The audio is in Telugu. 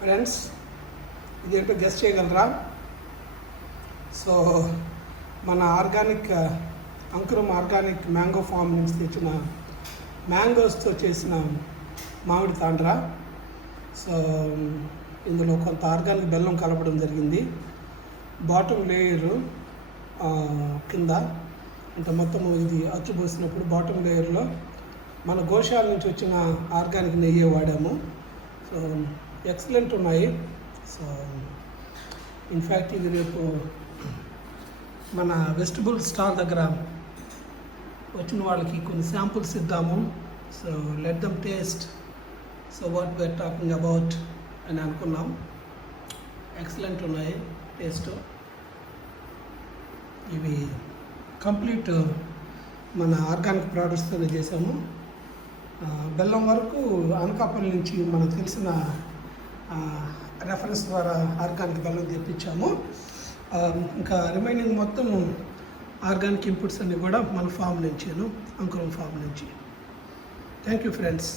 ఫ్రెండ్స్, ఇదేంటో గెస్ట్ చేయగలరా? సో మన అంకురం ఆర్గానిక్ మ్యాంగో ఫామ్ నుంచి తెచ్చిన మ్యాంగోస్తో చేసిన మామిడి తాండ్రా. సో ఇందులో కొంత ఆర్గానిక్ బెల్లం కలపడం జరిగింది. బాటమ్ లేయరు కింద అంటే మొత్తం ఇది అచ్చుపోసినప్పుడు బాటమ్ లేయర్లో మన గోశాల నుంచి వచ్చిన ఆర్గానిక్ నెయ్యి వాడాము. సో ఎక్సలెంట్ ఉన్నాయి. సో ఇన్ఫ్యాక్ట్ ఇది రేపు మన వెజిటబుల్ స్టాల్ దగ్గర వచ్చిన వాళ్ళకి కొన్ని శాంపుల్స్ ఇద్దాము. So let them taste so what we're talking about అని అనుకున్నాం. ఎక్సలెంట్ ఉన్నాయి టేస్ట్. ఇవి కంప్లీట్ మన ఆర్గానిక్ ప్రోడక్ట్స్తోనే చేసాము. బెల్లం వరకు అనకాపల్లి నుంచి మనకు తెలిసిన రెఫరెన్స్ ద్వారా ఆర్గానిక్ బెల్లం తెప్పించాము. ఇంకా రిమైనింగ్ మొత్తం ఆర్గానిక్ ఇన్పుట్స్ అన్నీ కూడా మన ఫామ్ నుంచి, అంకురం ఫామ్ నుంచి. Thank you friends.